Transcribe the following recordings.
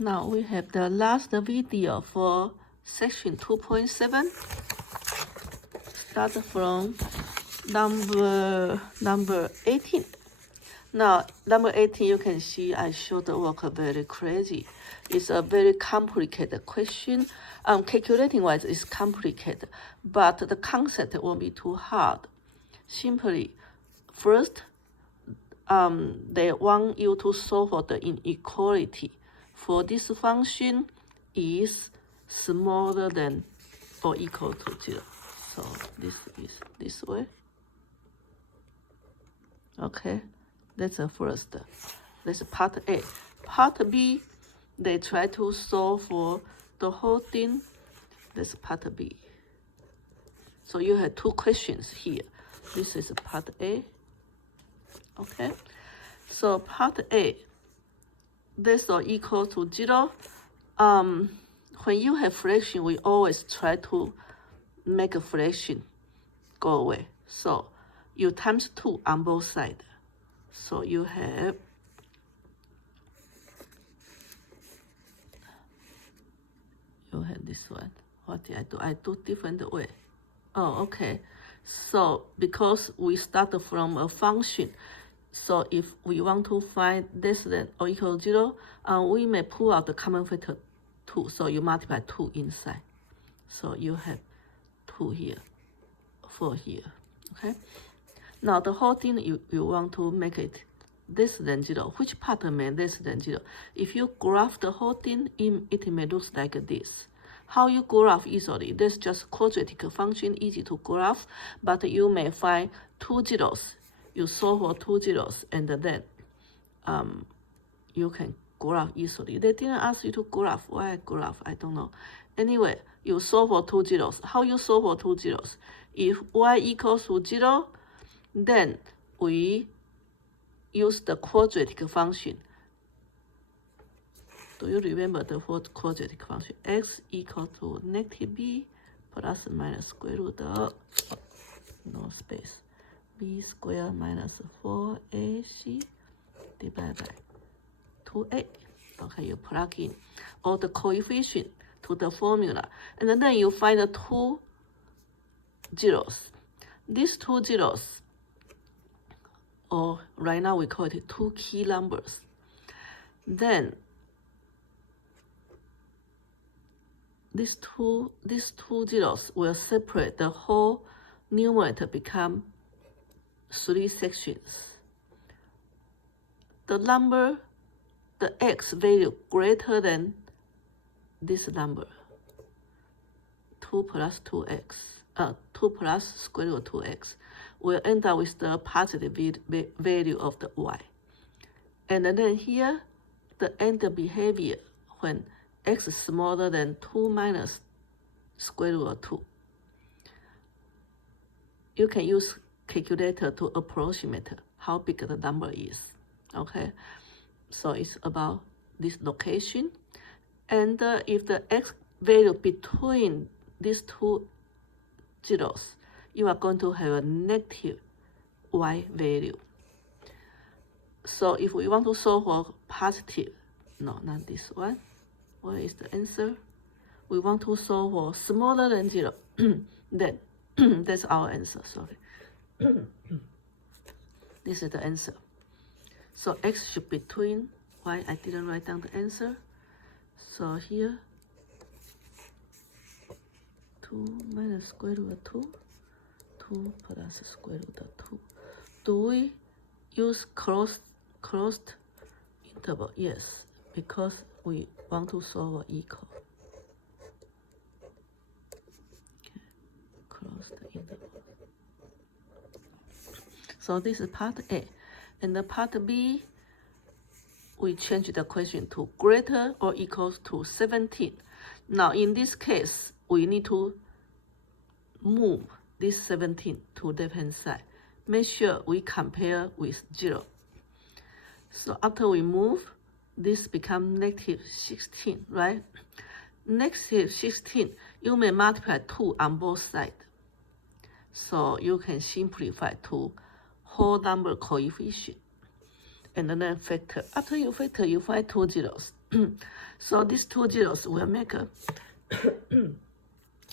Now we have the last video for section 2.7. Start from number 18. Now, number 18, you can see I showed the work very crazy. It's a very complicated question. Calculating wise, it's complicated, but the concept won't be too hard. Simply, first, they want you to solve for the inequality. For this function is smaller than or equal to 0. So this is this way. Okay, that's the first. That's part A. Part B, they try to solve for the whole thing. That's part B. So you have two questions here. This is part A. Okay, so part A, this or equal to 0. When you have fraction, we always try to make a fraction go away. So you times 2 on both sides. So you have this one. What did I do? I do different way. Oh, okay. So because we start from a function, so if we want to find less than or equal to 0, we may pull out the common factor 2. So you multiply 2 inside. So you have 2 here, 4 here. Okay. Now the whole thing you want to make it less than 0. Which part may less than 0? If you graph the whole thing, it may look like this. How you graph easily? This is just quadratic function, easy to graph, but you may find 2 zeros. You solve for 2 zeros, and then you can graph easily. They didn't ask you to graph. Why graph? I don't know. Anyway, you solve for 2 zeros. How you solve for 2 zeros? If y equals to 0, then we use the quadratic function. Do you remember the quadratic function? X equal to negative b plus minus square root of, no space, b squared minus 4ac divided by 2a. Okay, you plug in all the coefficient to the formula, and then you find the 2 zeros. These 2 zeros, or right now we call it 2 key numbers. Then these two zeros will separate the whole numerator, become 3 sections. The number, the x value greater than this number, 2 plus 2x, 2 plus square root of 2x, will end up with the positive value of the y. And then here, the end behavior when x is smaller than 2 minus square root of 2. You can use calculator to approximate how big the number is. Okay, so it's about this location. And if the x value between these 2 zeros, you are going to have a negative y value. So if we want to solve for positive, no, not this one. What is the answer? We want to solve for smaller than 0. Then that's our answer, sorry. This is the answer. So x should be between, why I didn't write down the answer. So here, 2 minus square root of 2, 2 plus square root of 2. Do we use closed interval? Yes, because we want to solve equal. Okay, closed interval. So this is part A. And the part B, we change the question to greater or equals to 17. Now in this case, we need to move this 17 to left hand side. Make sure we compare with 0. So after we move, this becomes negative 16, right? Negative 16, you may multiply 2 on both sides. So you can simplify to whole number coefficient. and then factor. After you factor, you find 2 zeros. So these 2 zeros will make a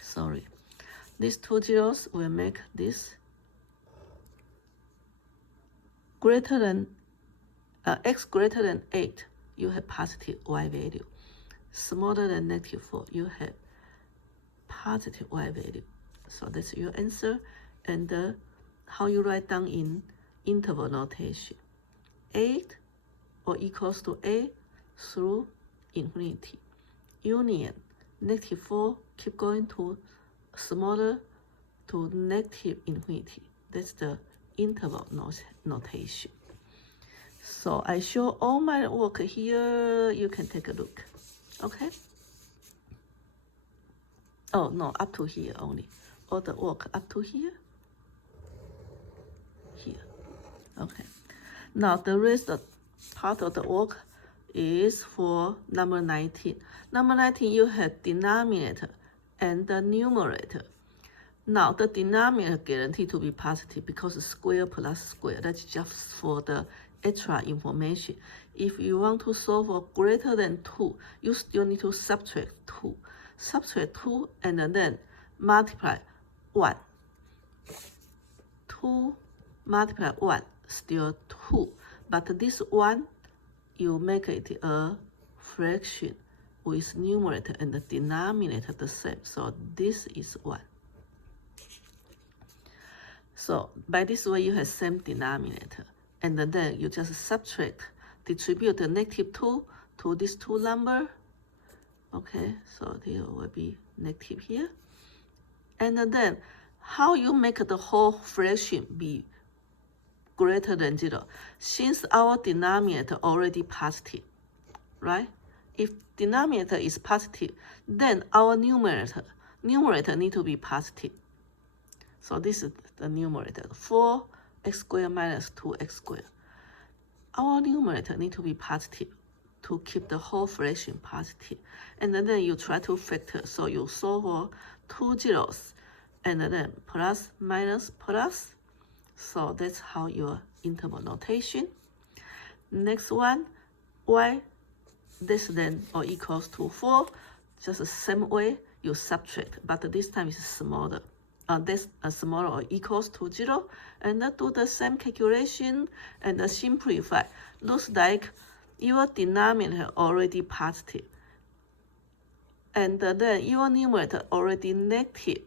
sorry. These 2 zeros will make this greater than x greater than 8, you have positive y value. Smaller than -4, you have positive y value. So that's your answer. And how you write down in interval notation. 8 or equals to a through infinity. Union -4 keep going to smaller to negative infinity. That's the interval notation. So I show all my work here. You can take a look. Okay? Oh, no, up to here only. All the work up to here. Here. Okay. Now the rest of part of the work is for number 19. Number 19, you have denominator and the numerator. Now the denominator guaranteed to be positive because square plus square. That's just for the extra information. If you want to solve for greater than 2, you still need to subtract 2. Subtract 2 and then multiply 1. 2 multiply 1, still 2. But this 1, you make it a fraction with numerator and the denominator the same. So this is 1. So by this way, you have same denominator. And then you just subtract, distribute the -2 to these 2 numbers. Okay, so there will be negative here. And then how you make the whole fraction be greater than 0? Since our denominator already positive, right? If denominator is positive, then our numerator need to be positive. So this is the numerator, 4x squared minus 2x squared. Our numerator need to be positive to keep the whole fraction positive. And then you try to factor, so you solve for 2 zeros, and then plus, minus, plus. So that's how your interval notation. Next one, y less than or equals to 4. Just the same way you subtract, but this time is smaller. That's smaller or equals to 0, and do the same calculation and simplify. Looks like your denominator already positive, and then your numerator already negative.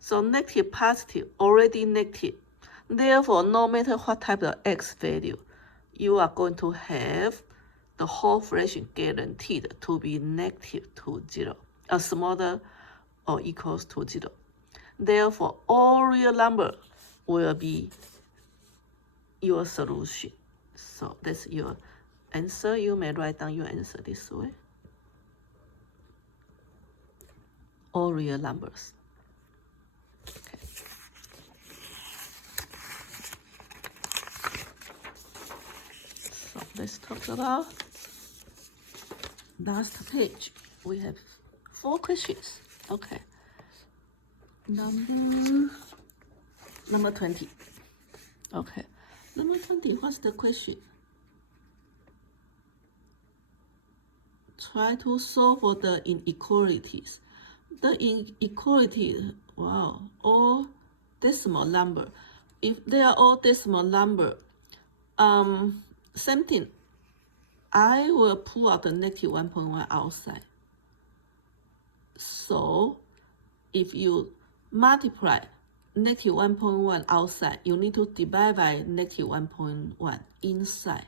So negative, positive, already negative. Therefore, no matter what type of x value, you are going to have the whole fraction guaranteed to be negative to 0, smaller or equals to 0. Therefore, all real number will be your solution. So that's your answer. You may write down your answer this way. All real numbers. Okay. So let's talk about last page. We have 4 questions. Okay. Number 20. Okay. Number 20, what's the question? Try to solve for the inequalities. The inequality, wow, all decimal number. If they are all decimal number, same thing. I will pull out the negative 1.1 outside. So if you multiply negative 1.1 outside, you need to divide by negative 1.1 inside.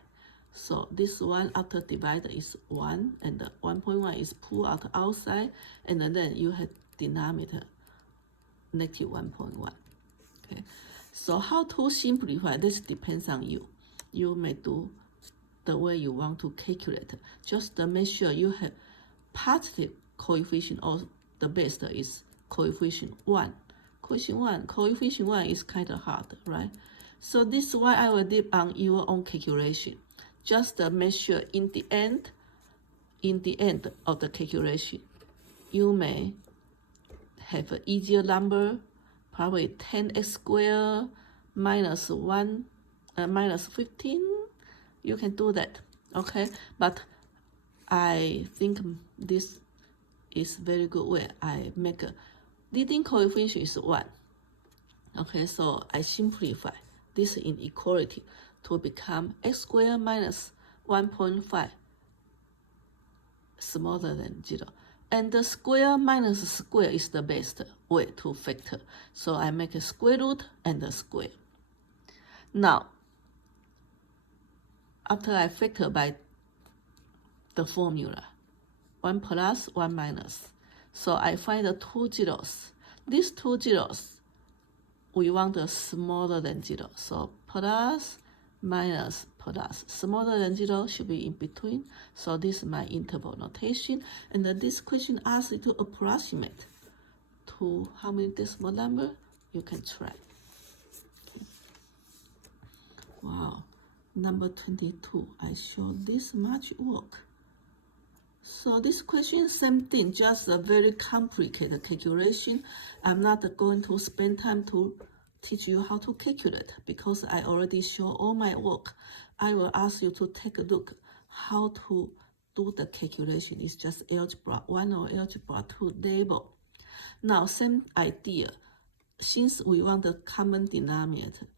So this one after divided is 1, and the 1.1 is pulled out outside, and then you have denominator negative 1.1. Okay, so how to simplify? This depends on you. You may do the way you want to calculate. Just make sure you have positive coefficient, or the best is coefficient 1. Coefficient 1 is kind of hard, right? So this is why I will leave on your own calculation. Just make sure in the end of the calculation, you may have an easier number, probably 10x squared minus 15. You can do that, okay? But I think this is very good way. I make a leading coefficient is 1. Okay, so I simplify this inequality to become x squared minus 1.5 smaller than 0. And the square minus square is the best way to factor. So I make a square root and a square. Now, after I factor by the formula, 1 plus, 1 minus. So I find the 2 zeros. These 2 zeros, we want the smaller than 0. So plus, minus, plus. Smaller than 0 should be in between. So this is my interval notation. And this question asks you to approximate to how many decimal number? You can try. Okay. Wow. Number 22. I show this much work. So this question, same thing, just a very complicated calculation. I'm not going to spend time to teach you how to calculate because I already show all my work. I will ask you to take a look how to do the calculation. It's just algebra 1 or algebra 2 label. Now, same idea. Since we want the common denominator,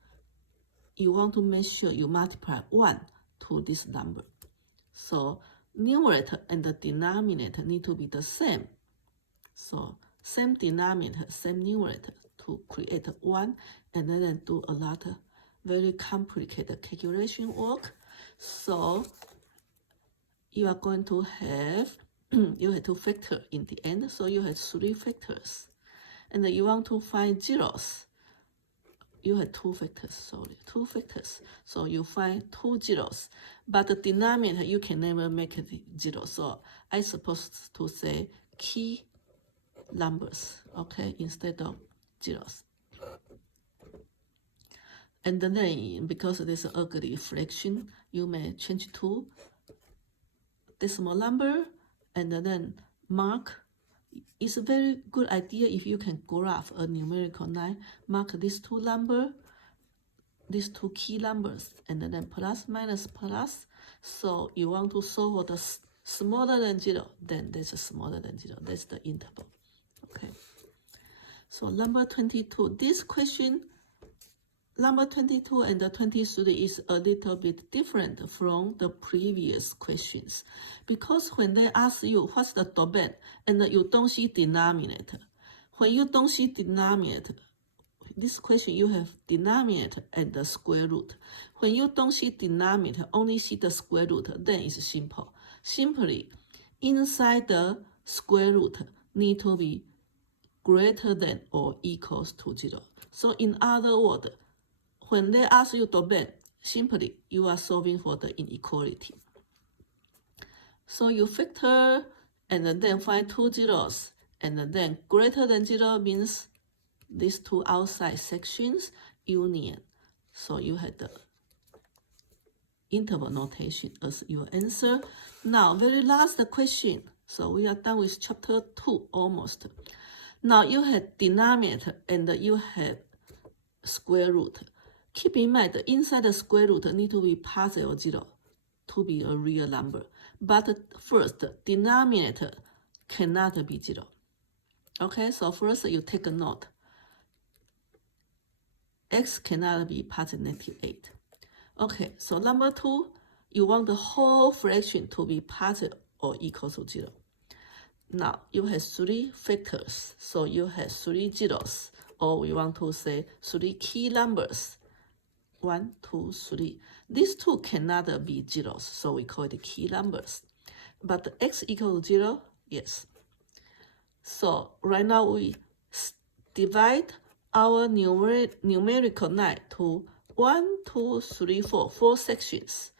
you want to make sure you multiply 1 to this number. So numerator and the denominator need to be the same. So same denominator, same numerator to create 1, and then do a lot of very complicated calculation work. So you are going to have, you have to factor in the end. So you have 3 factors. And you want to find zeros. You have 2 factors, 2 factors. So you find 2 zeros. But the denominator, you can never make it 0. So I supposed to say key numbers, okay, instead of zeros. And then, because this is ugly fraction, you may change to decimal number and then mark. It's a very good idea if you can graph a numerical line, mark these 2 numbers, these 2 key numbers, and then plus, minus, plus. So you want to solve for the smaller than 0, then this is smaller than 0. That's the interval. Okay. So number 22, this question, number 22 and the 23 is a little bit different from the previous questions. Because when they ask you what's the domain and you don't see denominator, when you don't see denominator, this question you have denominator and the square root. When you don't see denominator, only see the square root, then it's simple. Simply, inside the square root need to be greater than or equals to 0. So in other words, when they ask you domain, simply you are solving for the inequality. So you factor and then find 2 zeros, and then greater than 0 means these 2 outside sections union. So you had the interval notation as your answer. Now, very last question. So we are done with chapter 2 almost. Now you have denominator and you have square root. Keep in mind, inside the square root need to be positive or 0 to be a real number. But first, denominator cannot be 0. Okay, so first you take a note. X cannot be positive negative 8. Okay, so number 2, you want the whole fraction to be positive or equal to 0. Now, you have 3 factors, so you have 3 zeros, or we want to say 3 key numbers. 1, 2, 3. These 2 cannot be zeros, so we call it key numbers. But x equal to 0, yes. So right now we divide our numerical line to 1, 2, 3, 4 sections.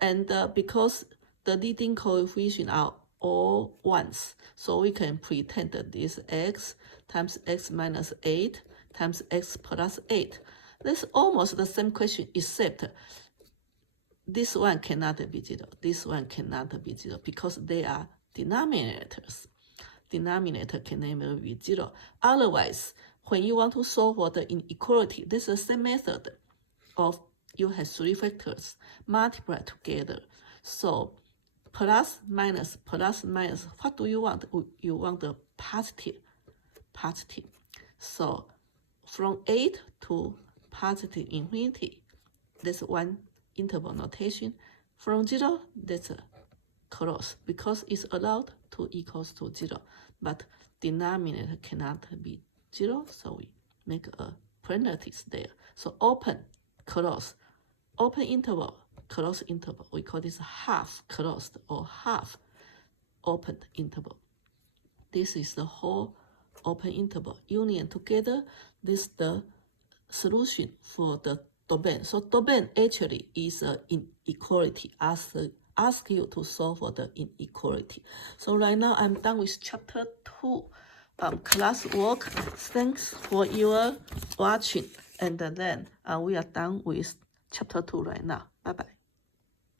And because the leading coefficients are all ones, so we can pretend that this x times x minus 8 times x plus 8. That's almost the same question, except this one cannot be 0. This one cannot be 0 because they are denominators. Denominator can never be 0. Otherwise, when you want to solve for the inequality, this is the same method of you have three factors multiplied together. So plus minus, what do you want? You want the positive. So from 8 to positive infinity, that's one interval notation. From 0, that's a close, because it's allowed to equals to 0, but denominator cannot be 0, so we make a parenthesis there. So open, close, open interval, close interval. We call this half closed or half opened interval. This is the whole open interval. Union together, this is the solution for the domain. So domain actually is an inequality. Ask you to solve for the inequality. So right now I'm done with chapter 2 class work. Thanks for your watching. And then we are done with chapter 2 right now. Bye bye.